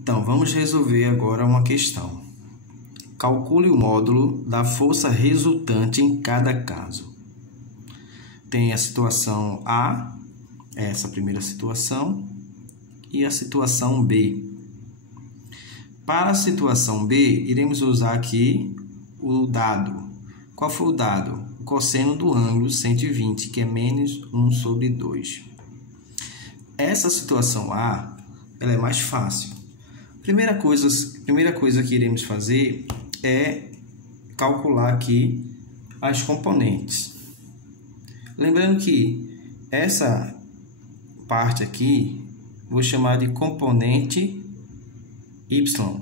Então, vamos resolver agora uma questão. Calcule o módulo da força resultante em cada caso. Tem a situação A, essa primeira situação, e a situação B. Para a situação B, iremos usar aqui o dado. Qual foi o dado? O cosseno do ângulo 120, que é menos 1 sobre 2. Essa situação A, ela é mais fácil. Primeira coisa que iremos fazer é calcular aqui as componentes. Lembrando que essa parte aqui, vou chamar de componente Y.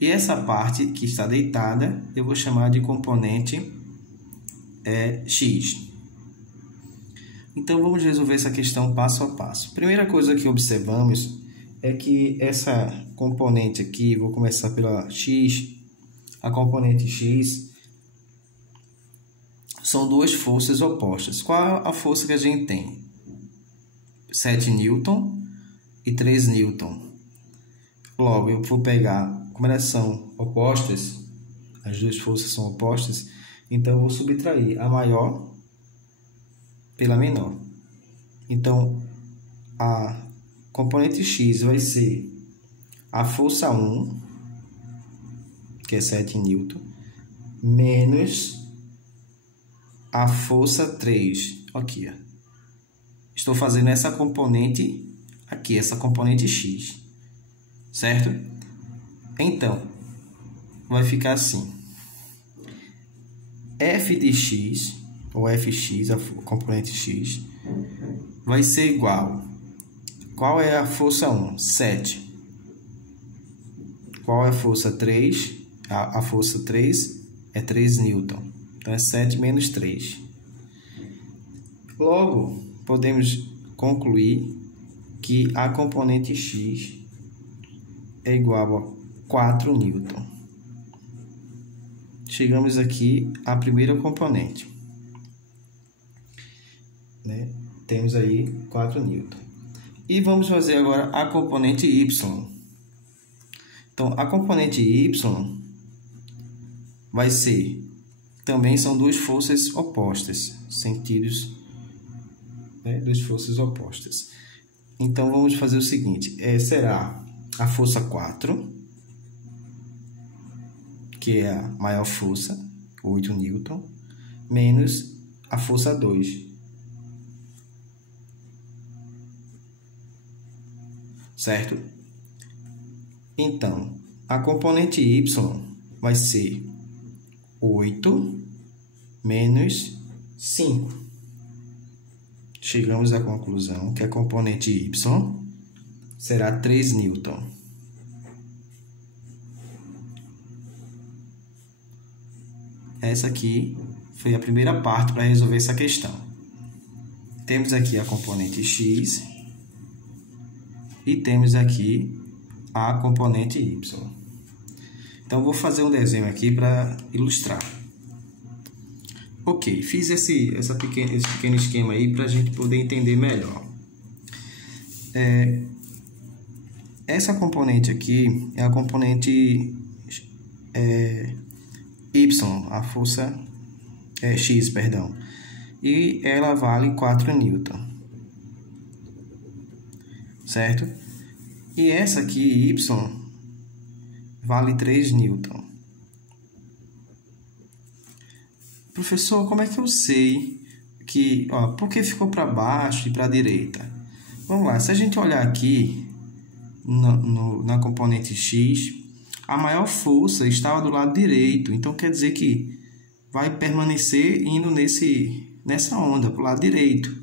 E essa parte que está deitada, eu vou chamar de componente X. Então, vamos resolver essa questão passo a passo. Primeira coisa que observamos é que essa componente aqui, vou começar pela X, a componente X, são duas forças opostas. Qual a força que a gente tem? 7 Newton e 3 Newton. Logo, eu vou pegar, como elas são opostas, as duas forças são opostas, então eu vou subtrair a maior pela menor. Então, a componente X vai ser a força 1, que é 7 Newton, menos a força 3. Aqui, ó. Estou fazendo essa componente aqui, essa componente X. Certo? Então, vai ficar assim. F de x, ou fx, a componente x, vai ser igual. Qual é a força 1? 7. Qual é a força 3? A força 3 é 3 Newton. Então, é 7 menos 3. Logo, podemos concluir que a componente x é igual a 4 Newton. Chegamos aqui à primeira componente. Né? Temos aí 4 Newton. E vamos fazer agora a componente Y. Então, a componente Y vai ser, também são duas forças opostas, sentidos, né? Duas forças opostas. Então, vamos fazer o seguinte, será a força 4, que é a maior força, 8 Newton, menos a força 2. Certo? Então, a componente Y vai ser 8 menos 5. Chegamos à conclusão que a componente Y será 3 Newton. Essa aqui foi a primeira parte para resolver essa questão. Temos aqui a componente X e temos aqui a componente Y. Então, vou fazer um desenho aqui para ilustrar. Ok, fiz esse pequeno esquema aí para a gente poder entender melhor. Essa componente aqui é a componente Y, a força X, perdão. E ela vale 4 Newton. Certo? E essa aqui, Y, vale 3 Newton. Professor, como é que eu sei que, por que ficou para baixo e para a direita? Vamos lá, se a gente olhar aqui na componente X, a maior força estava do lado direito, então quer dizer que vai permanecer indo nessa onda, para o lado direito,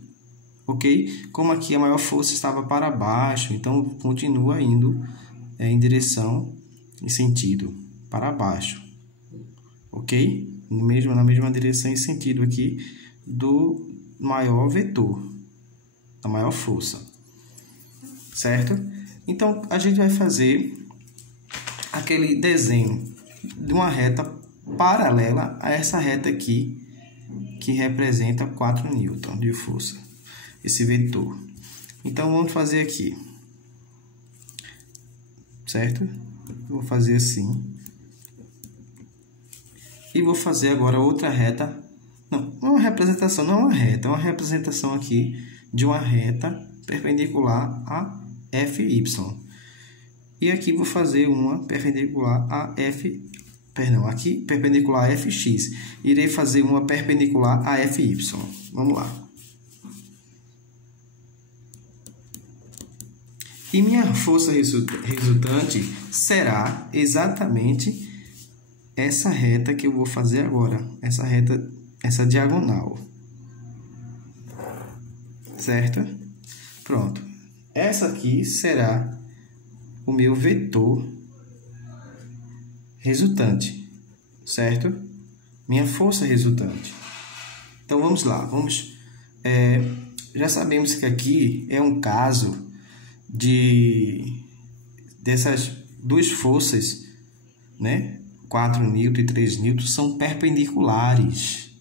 ok? Como aqui a maior força estava para baixo, então continua indo em direção, em sentido, para baixo, ok? Na mesma direção e sentido aqui do maior vetor, da maior força, certo? Então, a gente vai fazer aquele desenho de uma reta paralela a essa reta aqui, que representa 4 Newton de força, esse vetor. Então, vamos fazer aqui. certo? Vou fazer assim. E vou fazer agora outra reta. Não é uma representação, não é uma reta. É uma representação aqui de uma reta perpendicular a FY. E aqui vou fazer uma perpendicular a aqui perpendicular a FX. Irei fazer uma perpendicular a FY. Vamos lá. E minha força resultante será exatamente essa reta que eu vou fazer agora. Essa reta, essa diagonal. Certo? Pronto. Essa aqui será o meu vetor resultante. Certo? Minha força resultante. Então, vamos lá. Já sabemos que aqui é um caso dessas duas forças, né? 4 N e 3 N são perpendiculares,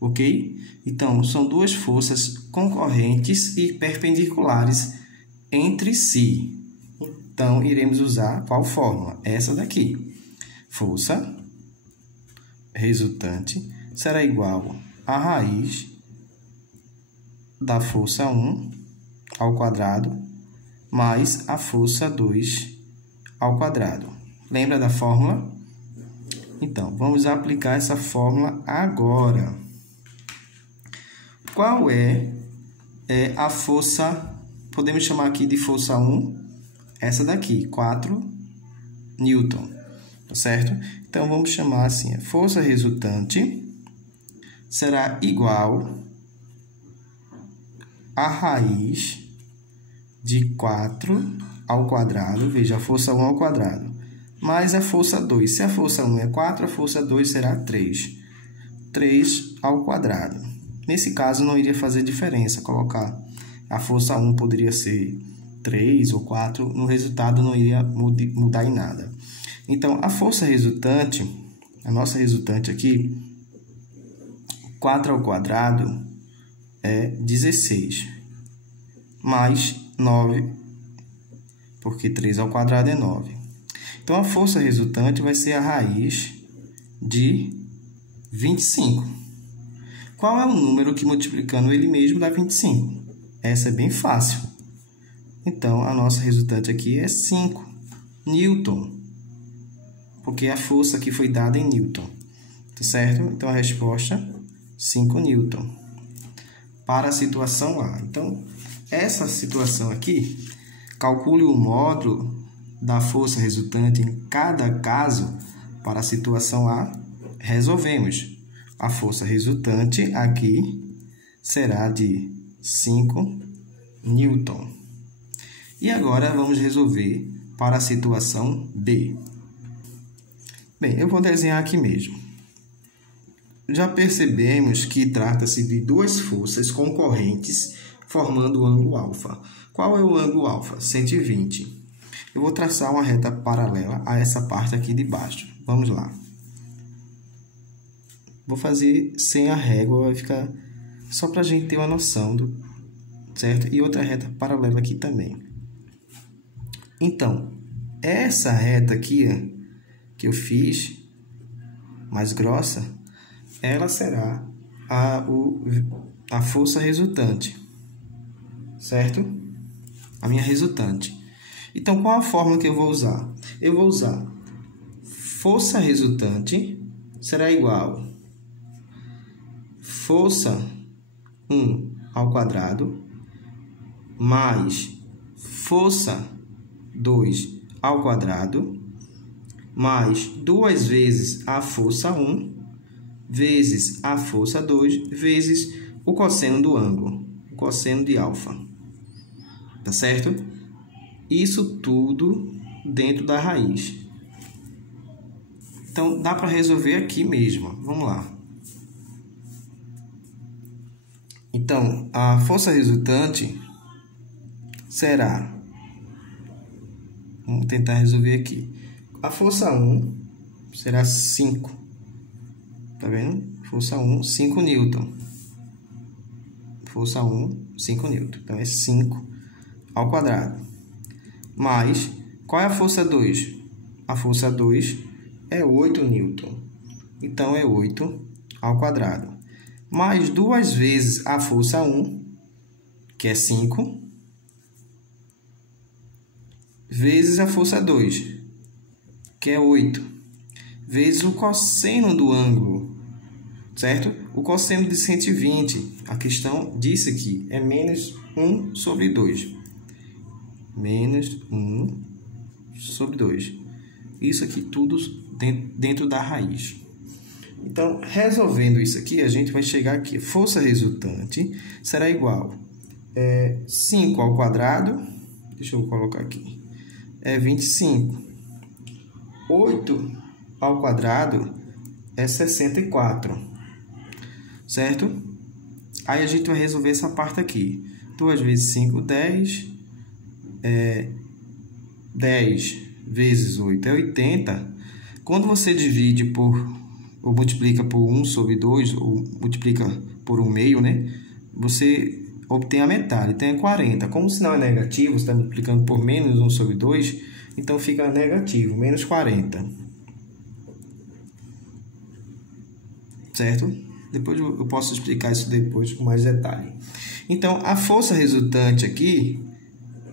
ok? Então, são duas forças concorrentes e perpendiculares entre si. Então, iremos usar qual fórmula? Essa daqui. Força resultante será igual a raiz da força 1 ao quadrado mais a força 2 ao quadrado. Lembra da fórmula? Então, vamos aplicar essa fórmula agora. Qual é a força? Podemos chamar aqui de força 1, essa daqui, 4 Newton, tá certo? Então, vamos chamar assim, a força resultante será igual a raiz de 4 ao quadrado, veja, a força 1 ao quadrado, mais a força 2. Se a força 1 é 4, a força 2 será 3. 3 ao quadrado. Nesse caso, não iria fazer diferença colocar. A força 1 poderia ser 3 ou 4, no resultado não iria mudar em nada. Então, a força resultante, a nossa resultante aqui, 4 ao quadrado é 16, mais 9, porque 3 ao quadrado é 9. Então, a força resultante vai ser a raiz de 25. Qual é o número que, multiplicando ele mesmo, dá 25? Essa é bem fácil. Então, a nossa resultante aqui é 5 Newton, porque a força aqui foi dada em Newton, tá certo? Então, a resposta, 5 Newton. Para a situação A. Então, essa situação aqui, calcule o módulo da força resultante em cada caso. Para a situação A, resolvemos. A força resultante aqui será de 5 Newton. E agora vamos resolver para a situação B. Bem, eu vou desenhar aqui mesmo. Já percebemos que trata-se de duas forças concorrentes formando o ângulo alfa. Qual é o ângulo alfa? 120. Eu vou traçar uma reta paralela a essa parte aqui de baixo. Vamos lá. Vou fazer sem a régua, vai ficar só para a gente ter uma noção do certo? E outra reta paralela aqui também. Então, essa reta aqui, que eu fiz, mais grossa, ela será a força resultante, certo? A minha resultante. Então, qual a fórmula que eu vou usar? Eu vou usar força resultante será igual força 1 ao quadrado mais força 2 ao quadrado mais 2 vezes a força 1 vezes a força 2 vezes o cosseno do ângulo, o cosseno de alfa. Tá certo? Isso tudo dentro da raiz. Então, dá para resolver aqui mesmo. Vamos lá. Então, a força resultante será... Vamos tentar resolver aqui. A força 1 será 5. Tá vendo? Força 1, 5 Newton. Força 1, 5 Newton. Então, é 5 ao quadrado. Mais Qual é a força 2? A força 2 é 8 newton. Então, é 8 ao quadrado. Mais 2 vezes a força 1, que é 5, vezes a força 2, que é 8, vezes o cosseno do ângulo, certo? O cosseno de 120, a questão disse aqui, é menos 1 sobre 2. Menos 1 sobre 2. Isso aqui tudo dentro da raiz. Então, resolvendo isso aqui, a gente vai chegar aqui. Força resultante será igual a 5 ao quadrado. Deixa eu colocar aqui. É 25. 8 ao quadrado é 64. Certo? Aí a gente vai resolver essa parte aqui. 2 vezes 5, 10. 10 vezes 8 é 80. Quando você divide por, ou multiplica por 1 sobre 2, ou multiplica por 1 meio, né? Você obtém a metade, então é 40. Como o sinal é negativo, você está multiplicando por menos 1 sobre 2, então fica negativo, menos 40. Certo? Depois eu posso explicar isso depois com mais detalhe. Então, a força resultante aqui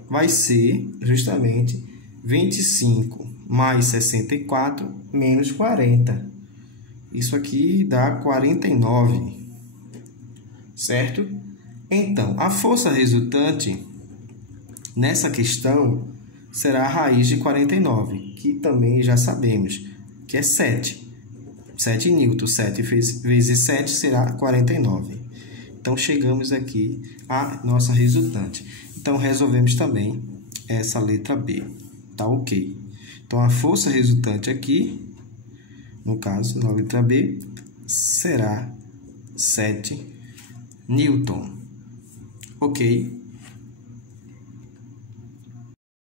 vai ser justamente 25 mais 64 menos 40. Isso aqui dá 49, certo? Então, a força resultante nessa questão será a raiz de 49, que também já sabemos que é 7. 7 newton, 7 vezes 7 será 49. Então, chegamos aqui à nossa resultante. Então, resolvemos também essa letra B. Tá ok. Então, a força resultante aqui, no caso, na letra B, será 7 newton. Ok?